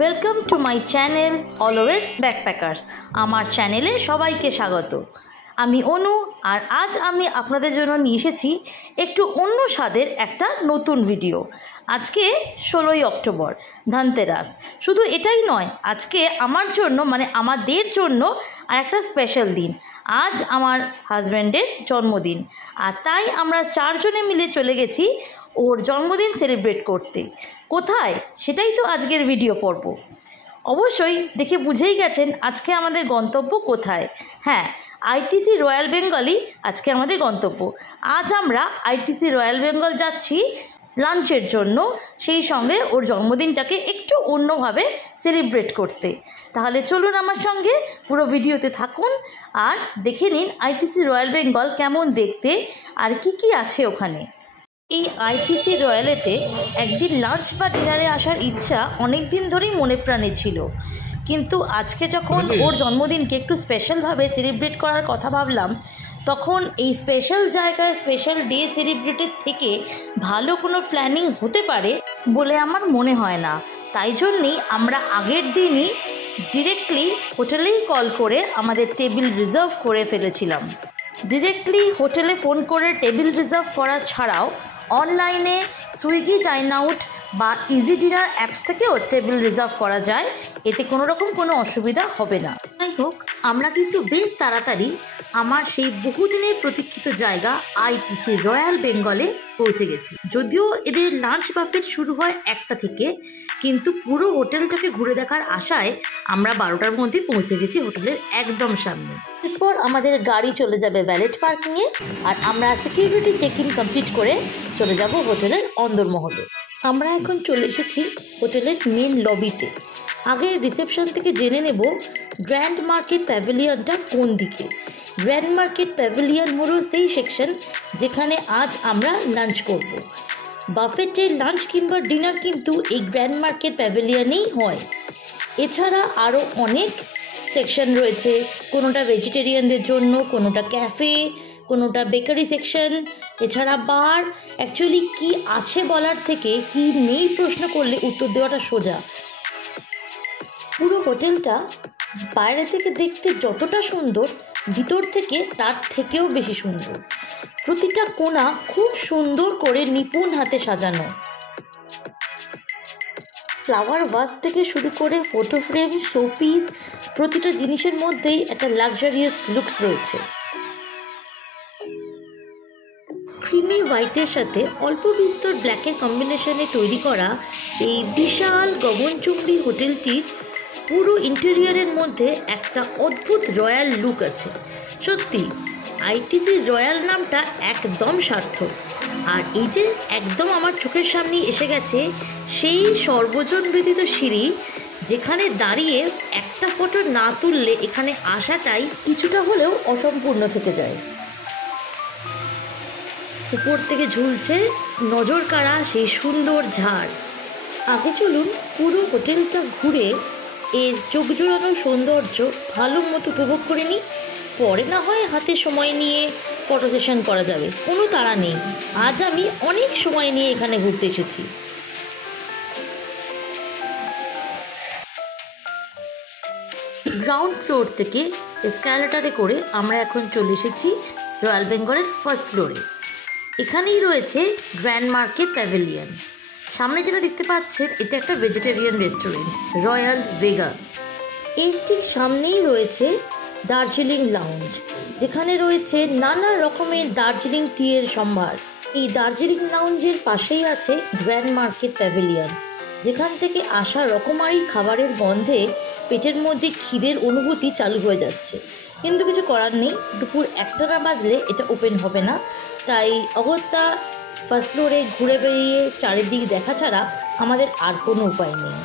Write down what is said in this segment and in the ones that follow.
Welcome to my channel always backpackers. আমার চ্যানেলে সবাইকে স্বাগত। আমি অনু, আর আজ আমি আপনাদের জন্য নিয়ে এসেছি একটু অন্য স্বাদের একটা নতুন ভিডিও। আজকে 16ই অক্টোবর, ধনতেরাস। শুধু এটাই নয়, আজকে আমার জন্য আমাদের জন্য আর একটা স্পেশাল দিন। আজ আমার হাজব্যান্ডের জন্মদিন, আর তাই আমরা চারজনে মিলে চলে গেছি ওর জন্মদিন সেলিব্রেট করতে। কোথায়, সেটাই তো আজকের ভিডিও পর্ব। অবশ্যই দেখে বুঝেই গেছেন আজকে আমাদের গন্তব্য কোথায়। হ্যাঁ, আইটিসি রয়্যাল বেঙ্গলই আজকে আমাদের গন্তব্য। আজ আমরা আইটিসি রয়্যাল বেঙ্গল যাচ্ছি লাঞ্চের জন্য, সেই সঙ্গে ওর জন্মদিনটাকে একটু অন্যভাবে সেলিব্রেট করতে। তাহলে চলুন আমার সঙ্গে পুরো ভিডিওতে থাকুন আর দেখে নিন আইটিসি রয়্যাল বেঙ্গল কেমন দেখতে আর কি আছে ওখানে। এই আইটিসি রয়্যালেতে একদিন লাঞ্চ বা ডিনারে আসার ইচ্ছা অনেক দিন ধরেই মনে প্রাণে ছিল, কিন্তু আজকে যখন ওর জন্মদিনকে একটু স্পেশালভাবে সেলিব্রেট করার কথা ভাবলাম, তখন এই স্পেশাল জায়গায় স্পেশাল ডে সেলিব্রেটের থেকে ভালো কোনো প্ল্যানিং হতে পারে বলে আমার মনে হয় না। তাই জন্যেই আমরা আগের দিনই ডিরেক্টলি হোটেলেই কল করে আমাদের টেবিল রিজার্ভ করে ফেলেছিলাম। ডিরেক্টলি হোটেলে ফোন করে টেবিল রিজার্ভ করা ছাড়াও অনলাইনে সুইগি, ডাইন আউট বা ইজি ডিনার অ্যাপস থেকেও টেবিল রিজার্ভ করা যায়, এতে কোনো রকম কোনো অসুবিধা হবে না। যাই হোক, আমরা কিন্তু বেশ তাড়াতাড়ি আমার সেই বহুদিনের প্রতীক্ষিত জায়গা আইটিসি রয়্যাল বেঙ্গলে পৌঁছে গেছি। যদিও এদের লাঞ্চ বাফেট শুরু হয় 1টা থেকে, কিন্তু পুরো হোটেলটাকে ঘুরে দেখার আশায় আমরা 12টার মধ্যে পৌঁছে গেছি হোটেলের একদম সামনে। এরপর আমাদের গাড়ি চলে যাবে ভ্যালেট পার্কিংয়ে, আর আমরা সিকিউরিটি চেক ইন কমপ্লিট করে চলে যাব হোটেলের অন্দরমহলে। আমরা এখন চলে এসেছি হোটেলের মেন লবিতে। আগে রিসেপশন থেকে জেনে নেব গ্র্যান্ড মার্কেট প্যাভিলিয়নটা কোন দিকে। গ্র্যান্ড মার্কেট প্যাভিলিয়ন হলো সেই সেকশন যেখানে আজ আমরা লাঞ্চ করব। বাফেটের লাঞ্চ কিংবা ডিনার কিন্তু এই গ্র্যান্ড মার্কেট প্যাভিলিয়নেই হয়। এছাড়া আরও অনেক সেকশন রয়েছে, কোনোটা ভেজিটেরিয়ানদের জন্য, কোনোটা ক্যাফে, কোনোটা বেকারি সেকশন, এছাড়া বার। অ্যাকচুয়ালি কি আছে বলার থেকে কি নেই প্রশ্ন করলে উত্তর দেওয়াটা সোজা। পুরো হোটেলটা বাইরে থেকে দেখতে যতটা সুন্দর, ভিতর থেকে তার থেকেও বেশি সুন্দর। প্রতিটা কোণা খুব সুন্দর করে নিপুণ হাতে সাজানো। ফ্লাওয়ার ভাস থেকে শুরু করে ফটো ফ্রেম, শোপিস, প্রতিটা জিনিসের মধ্যেই একটা লাক্সারিয়াস লুকস রয়েছে। ক্রিমি হোয়াইটের সাথে অল্প বিস্তর ব্ল্যাকের কম্বিনেশনে তৈরি করা এই বিশাল গগনচুম্বী হোটেলটির পুরো ইন্টেরিয়ারের মধ্যে একটা অদ্ভুত রয়্যাল লুক আছে। সত্যি আইটিসি রয়্যাল নামটা একদম সার্থক। আর এই যে একদম আমার চোখের সামনে এসে গেছে সেই সর্বজন ব্যতীত সিঁড়ি, যেখানে দাঁড়িয়ে একটা ফটো না তুললে এখানে আসাটাই কিছুটা হলেও অসম্পূর্ণ থেকে যায়। উপর থেকে ঝুলছে নজর কাড়া সেই সুন্দর ঝাড়। আগে চলুন পুরো হোটেলটা ঘুরে এর চোখ জোড়ানো সৌন্দর্য ভালো মতো উপভোগ করে নিই। পরে না হয় হাতে সময় নিয়ে ফটো সেশন করা যাবে, কোনো তাড়া নেই। আজ আমি অনেক সময় নিয়ে এখানে ঘুরতে এসেছি। গ্রাউন্ড ফ্লোর থেকে এসক্যালেটারে করে আমরা এখন চলে এসেছি রয়্যাল বেঙ্গলের ফার্স্ট ফ্লোরে। এখানেই রয়েছে গ্র্যান্ড মার্কেট প্যাভিলিয়ন। সামনে যেটা দেখতে পাচ্ছেন এটা একটা ভেজিটেরিয়ান রেস্টুরেন্ট, রয়্যাল ভেগা। এর ঠিক সামনেই রয়েছে দার্জিলিং লাউঞ্জ, যেখানে রয়েছে নানা রকমের দার্জিলিং টি এর সম্ভার। এই দার্জিলিং লাউঞ্জের পাশেই আছে গ্র্যান্ড মার্কেট প্যাভিলিয়ন, যেখান থেকে আসা রকমারি খাবারের গন্ধে পেটের মধ্যে খিদের অনুভূতি চালু হয়ে যাচ্ছে। কিন্তু কিছু করার নেই, দুপুর 1টা না বাজলে এটা ওপেন হবে না। তাই অগত্যা ফার্স্ট ফ্লোরে ঘুরে বেরিয়ে চারিদিক দেখা ছাড়া আমাদের আর কোনো উপায় নেই।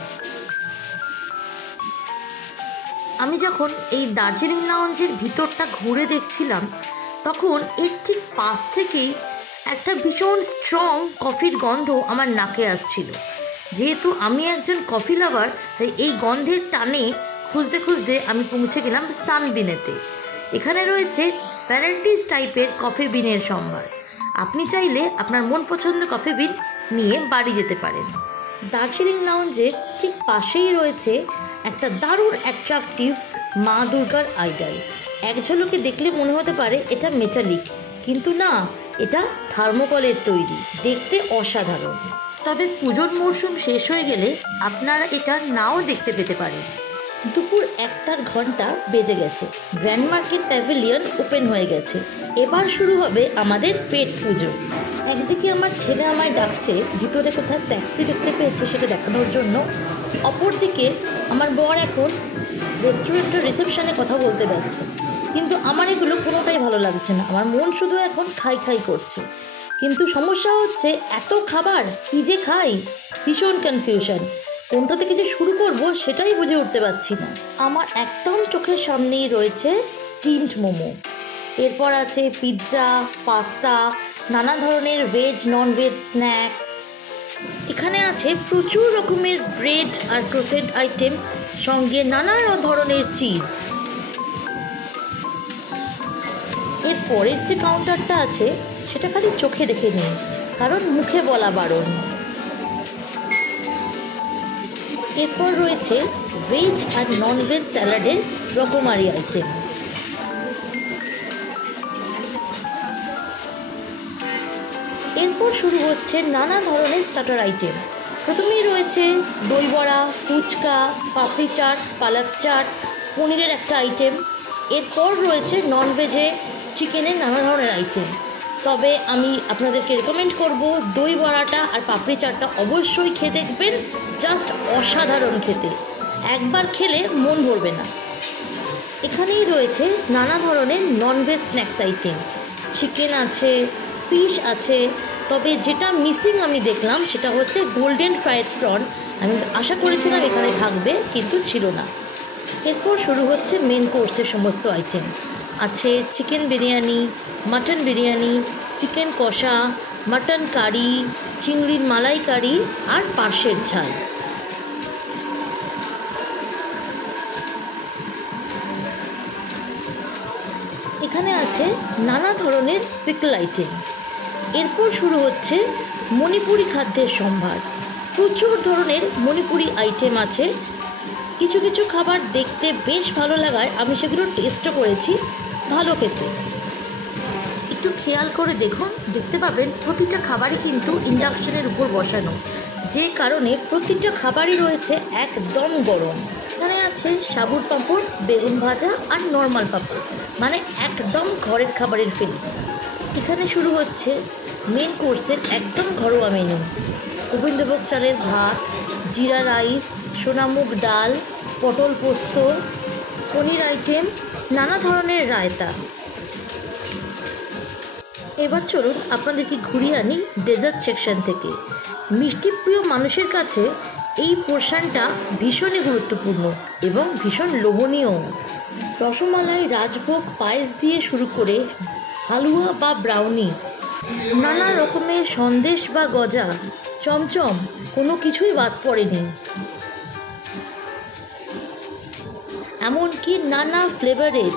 আমি যখন এই দার্জিলিং লাউঞ্জের ভিতরটা ঘুরে দেখছিলাম, তখন এর ঠিক পাশ থেকেই একটা ভীষণ স্ট্রং কফির গন্ধ আমার নাকে আসছিল। যেহেতু আমি একজন কফি লাভার, তাই এই গন্ধের টানে খুঁজতে খুঁজতে আমি পৌঁছে গেলাম সানবিনেতে। এখানে রয়েছে ভ্যারাইটিস টাইপের কফি বিনের সম্ভার। আপনি চাইলে আপনার মন পছন্দের কফি বিন নিয়ে বাড়ি যেতে পারেন। দার্জিলিং লাউঞ্জের ঠিক পাশেই রয়েছে একটা দারুণ অ্যাট্রাকটিভ মা দুর্গার আইডল। এক ঝলকে দেখলে মনে হতে পারে এটা মেটালিক, কিন্তু না, এটা থার্মোকলের তৈরি, দেখতে অসাধারণ। তবে পুজোর মরশুম শেষ হয়ে গেলে আপনারা এটা নাও দেখতে পেতে পারেন। দুপুর 1টার ঘন্টা বেজে গেছে, গ্র্যান্ড মার্কেট প্যাভিলিয়ন ওপেন হয়ে গেছে। এবার শুরু হবে আমাদের পেট পুজো। একদিকে আমার ছেলে আমায় ডাকছে ভিতরে কোথায় ট্যাক্সি দেখতে পেয়েছে সেটা দেখানোর জন্য, অপরদিকে আমার বর এখন রেস্টুরেন্টের রিসেপশনে কথা বলতে ব্যস্ত। কিন্তু আমার এগুলো কোনোটাই ভালো লাগছে না, আমার মন শুধু এখন খাই খাই করছে। কিন্তু সমস্যা হচ্ছে এত খাবার, কী যে খাই, ভীষণ কনফিউশন। কোনটা থেকে যে শুরু করব সেটাই বুঝে উঠতে পারছি না। আমার একদম চোখের সামনেই রয়েছে স্টিমড মোমো, এরপর আছে পিৎজা, পাস্তা, নানা ধরনের ভেজ নন ভেজ স্ন্যাক্স। এখানে আছে প্রচুর রকমের ব্রেড আর ক্রোসেন্ট আইটেম, সঙ্গে নানা ধরনের চিজ। এর পরের যে কাউন্টারটা আছে সেটা খালি চোখে দেখে নিন, কারণ মুখে বলা বারণ। এরপর রয়েছে ভেজ আর নন ভেজ স্যালাডের রকমারি আইটেম। এরপর শুরু হচ্ছে নানা ধরনের স্টার্টার আইটেম। প্রথমেই রয়েছে দই বড়া, ফুচকা, পাপড়ি চাট, পালক চাট, পনিরের একটা আইটেম। এরপর রয়েছে নন ভেজে চিকেনের নানা ধরনের আইটেম। তবে আমি আপনাদেরকে রেকমেন্ড করব দই বড়াটা আর পাপড়ি চাটটা অবশ্যই খেয়ে দেখবেন, জাস্ট অসাধারণ খেতে, একবার খেলে মন ভরবে না। এখানেই রয়েছে নানা ধরনের ননভেজ স্ন্যাক্স আইটেম, চিকেন আছে, ফিশ আছে। তবে যেটা মিসিং আমি দেখলাম সেটা হচ্ছে গোল্ডেন ফ্রাইড প্রন। আমি আশা করেছিলাম এখানে থাকবে, কিন্তু ছিল না। এরপর শুরু হচ্ছে মেন কোর্সের সমস্ত আইটেম। আছে chicken biryani, mutton biryani, chicken কষা, মাটন কারি, চিংড়ির মালাইকারি আর পার্শ্বের ঝাল। এখানে আছে নানা ধরনের পিকল আইটেম। এরপর শুরু হচ্ছে মণিপুরি খাদ্যের সম্ভার। প্রচুর ধরনের মণিপুরি আইটেম আছে। কিছু কিছু খাবার দেখতে বেশ ভালো লাগায় আমি সেগুলো টেস্টও করেছি, ভালো খেতে। একটু খেয়াল করে দেখুন, দেখতে পাবেন প্রতিটা খাবারই কিন্তু ইন্ডাকশনের উপর বসানো, যে কারণে প্রতিটা খাবারই রয়েছে একদম গরম। এখানে আছে সাবুর পাঁপড়, বেগুন ভাজা আর নর্মাল পাঁপড়, মানে একদম ঘরের খাবারের ফিলিংস। এখানে শুরু হচ্ছে মেন কোর্সের একদম ঘরোয়া মেনু। গোবিন্দভোগ চালের ভাত, জিরা রাইস, সোনামুগ ডাল, পটল পোস্ত, পনির আইটেম, নানা ধরনের রায়তা। এবার চলুন আপনাদেরকে ঘুরিয়ে আনি ডেজার্ট সেকশন থেকে। মিষ্টিপ্রিয় মানুষের কাছে এই পোর্শনটা ভীষণই গুরুত্বপূর্ণ এবং ভীষণ লোভনীয়। রসমালাই, রাজভোগ, পায়েস দিয়ে শুরু করে হালুয়া বা ব্রাউনি, নানা রকমের সন্দেশ বা গজা, চমচম, কোনো কিছুই বাদ পড়েনি। এমনকি নানা ফ্লেভারের,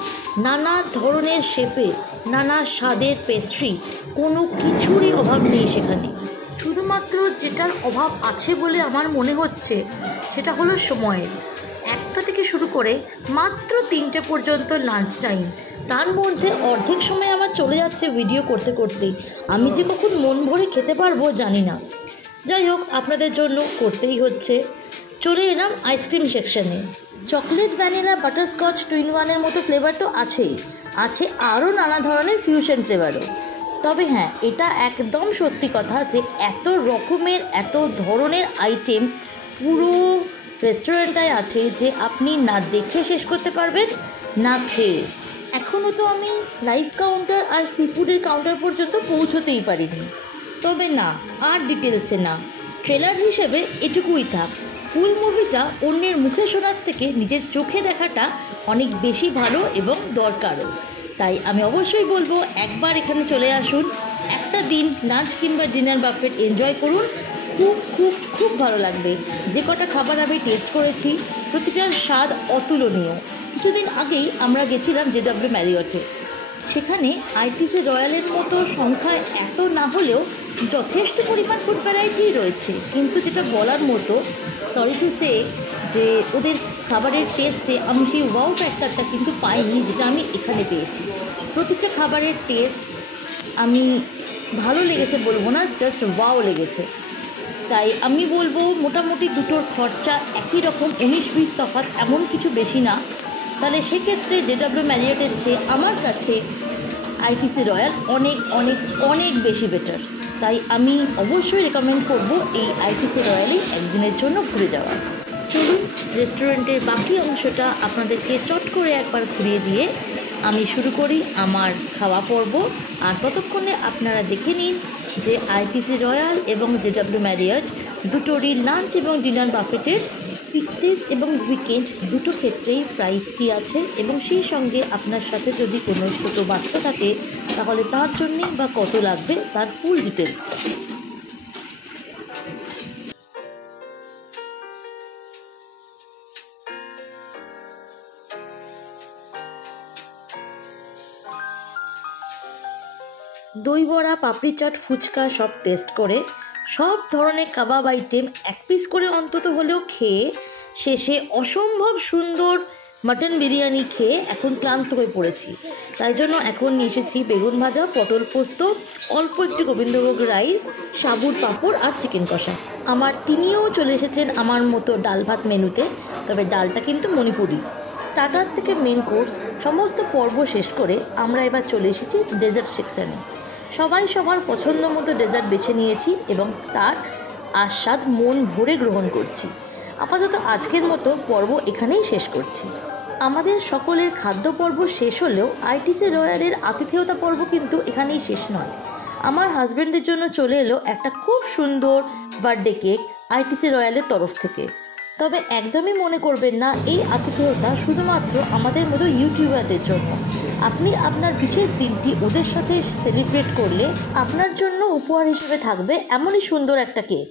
নানা ধরনের শেপে, নানা স্বাদের পেস্ট্রি, কোনো কিছুরই অভাব নেই সেখানে। শুধুমাত্র যেটার অভাব আছে বলে আমার মনে হচ্ছে সেটা হলো সময়ের। 1টা থেকে শুরু করে মাত্র 3টে পর্যন্ত লাঞ্চ টাইম, তার মধ্যে অর্ধেক সময় আমার চলে যাচ্ছে ভিডিও করতে করতেই। আমি যে কখন মন ভরে খেতে পারবো জানি না। যাই হোক, আপনাদের জন্য করতেই হচ্ছে। চলে এলাম আইসক্রিম সেকশনে। চকলেট, ভ্যানিলা, বাটারস্কচ, টুইন ওয়ানের মতো ফ্লেভার তো আছেই, আছে আরও নানা ধরনের ফিউশন ফ্লেভারও। তবে হ্যাঁ, এটা একদম সত্যি কথা যে এত রকমের, এত ধরনের আইটেম পুরো রেস্টুরেন্টটায় আছে যে আপনি না দেখে শেষ করতে পারবেন না খেয়ে। এখনও তো আমি লাইভ কাউন্টার আর সি ফুডের কাউন্টার পর্যন্ত পৌঁছতেই পারিনি। তবে না, আর ডিটেলসে না, ট্রেলার হিসেবে এটুকুই থাক। ফুল মুভিটা অন্যের মুখে শোনার থেকে নিজের চোখে দেখাটা অনেক বেশি ভালো এবং দরকারও। তাই আমি অবশ্যই বলবো একবার এখানে চলে আসুন, একটা দিন লাঞ্চ কিংবা ডিনার বাফেট এনজয় করুন। খুব খুব খুব ভালো লাগবে। যে কটা খাবার আমি টেস্ট করেছি প্রতিটার স্বাদ অতুলনীয়। কিছুদিন আগেই আমরা গেছিলাম JW ম্যারিয়টে। সেখানে ITC রয়্যালের মতো সংখ্যায় এত না হলেও যথেষ্ট পরিমাণ ফুড ভ্যারাইটি রয়েছে, কিন্তু যেটা বলার মতো, সরি টু সে, যে ওদের খাবারের টেস্টে আমি সেই ওয়াও ফ্যাক্টরটা কিন্তু পাইনি যেটা আমি এখানে পেয়েছি। প্রতিটা খাবারের টেস্ট আমি ভালো লেগেছে বলবো না, জাস্ট ওয়াও লেগেছে। তাই আমি বলবো মোটামুটি দুটোর খরচা একই রকম, 19-20 তফাৎ, এমন কিছু বেশি না। তাহলে সেক্ষেত্রে জেডব্লিউ ম্যারিয়টের চেয়ে আমার কাছে আইটিসি রয়্যাল অনেক অনেক অনেক বেশি বেটার। তাই আমি অবশ্যই রেকমেন্ড করব এই আইটিসি রয়্যালই একদিনের জন্য ঘুরে যাওয়া। চলুন রেস্টুরেন্টের বাকি অংশটা আপনাদেরকে চট করে একবার ঘুরিয়ে দিয়ে আমি শুরু করি আমার খাওয়া পর্ব। আর ততক্ষণে আপনারা দেখে নিন যে আইটিসি রয়্যাল এবং জেডব্লিউ ম্যারিয়ট দুটোরই লাঞ্চ এবং ডিনার বাফেটের উইকডেজ এবং উইকেন্ড দুটো ক্ষেত্রেই প্রাইস কী আছে, এবং সেই সঙ্গে আপনার সাথে যদি কোনো ছোটো বাচ্চা থাকে তাহলে তার জন্যে বা কত লাগবে তার ফুল ডিটেলসটা। দই বড়া, পাপড়ি চাট, ফুচকা সব টেস্ট করে সব ধরনের কাবাব আইটেম এক পিস করে অন্তত হলেও খেয়ে শেষে অসম্ভব সুন্দর মাটন বিরিয়ানি খেয়ে এখন ক্লান্ত হয়ে পড়েছি। তাই জন্য এখন নিয়ে এসেছি বেগুন ভাজা, পটল পোস্ত, অল্প একটু গোবিন্দভোগ রাইস, সাবুর পাঁপড় আর চিকেন কষা। আমার তিনিও চলে এসেছেন আমার মতো ডাল ভাত মেনুতে, তবে ডালটা কিন্তু মণিপুরি। স্টার্টার থেকে মেন কোর্স সমস্ত পর্ব শেষ করে আমরা এবার চলে এসেছি ডেজার্ট সেকশানে। সবাই সবার পছন্দ মতো ডেজার্ট বেছে নিয়েছি এবং তার আস্বাদ মন ভরে গ্রহণ করছি। আপাতত আজকের মতো পর্ব এখানেই শেষ করছি। আমাদের সকলের খাদ্য পর্ব শেষ হলেও আইটিসি রয়্যালের আতিথেয়তা পর্ব কিন্তু এখানেই শেষ নয়। আমার হাজব্যান্ডের জন্য চলে এলো একটা খুব সুন্দর বার্থডে কেক আইটিসি রয়্যালের তরফ থেকে। তবে একদমই মনে করবেন না এই আতিথেয়তা শুধুমাত্র আমাদের মতো ইউটিউবারদের জন্য। আপনি আপনার বিশেষ দিনটি ওদের সাথে সেলিব্রেট করলে আপনার জন্য উপহার হিসেবে থাকবে এমনই সুন্দর একটা কেক।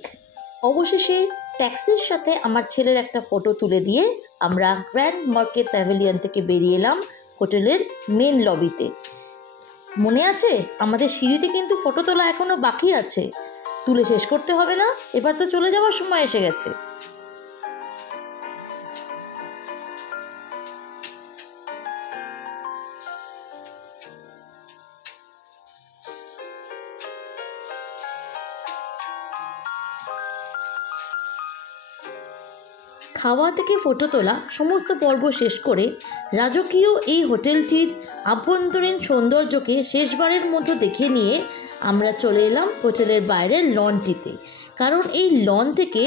অবশেষে ট্যাক্সির সাথে আমার ছেলের একটা ফটো তুলে দিয়ে আমরা গ্র্যান্ড মার্কেট প্যাভিলিয়ন থেকে বেরিয়ে এলাম হোটেলের মেন লবিতে। মনে আছে আমাদের সিঁড়িতে কিন্তু ফটো তোলা এখনও বাকি আছে, তুলে শেষ করতে হবে না? এবার তো চলে যাওয়ার সময় এসে গেছে। খাওয়া থেকে ফটো তোলা সমস্ত পর্ব শেষ করে রাজকীয় এই হোটেলটির আভ্যন্তরীণ সৌন্দর্যকে শেষবারের মতো দেখে নিয়ে আমরা চলে এলাম হোটেলের বাইরের লনটিতে। কারণ এই লন থেকে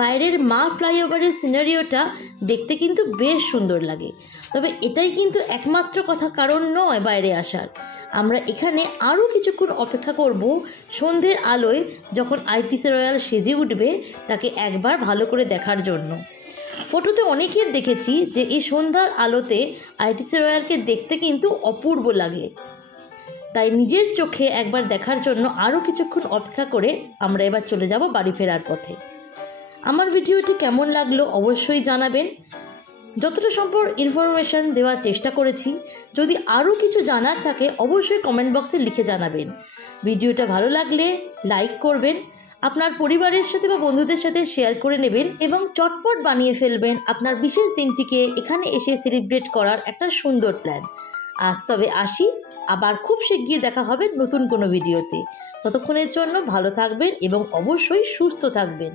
বাইরের মা ফ্লাইওভারের সিনারিওটা দেখতে কিন্তু বেশ সুন্দর লাগে। তবে এটাই কিন্তু একমাত্র কারণ নয় বাইরে আসার। আমরা এখানে আরও কিছুক্ষণ অপেক্ষা করব সন্ধ্যের আলোয় যখন আইটিসি রয়্যাল সেজে উঠবে তাকে একবার ভালো করে দেখার জন্য। ফটোতে অনেকের দেখেছি যে এই সন্ধ্যার আলোতে আইটিসি রয়্যালকে দেখতে কিন্তু অপূর্ব লাগে। তাই নিজের চোখে একবার দেখার জন্য আরও কিছুক্ষণ অপেক্ষা করে আমরা এবার চলে যাব বাড়ি ফেরার পথে। আমার ভিডিওটি কেমন লাগলো অবশ্যই জানাবেন। যতটা সম্ভব ইনফরমেশান দেওয়ার চেষ্টা করেছি। যদি আরও কিছু জানার থাকে অবশ্যই কমেন্ট বক্সে লিখে জানাবেন। ভিডিওটা ভালো লাগলে লাইক করবেন, আপনার পরিবারের সাথে বা বন্ধুদের সাথে শেয়ার করে নেবেন এবং চটপট বানিয়ে ফেলবেন আপনার বিশেষ দিনটিকে এখানে এসে সেলিব্রেট করার একটা সুন্দর প্ল্যান। আজ তবে আসি, আবার খুব শিগগির দেখা হবে নতুন কোনো ভিডিওতে। ততক্ষণের জন্য ভালো থাকবেন এবং অবশ্যই সুস্থ থাকবেন।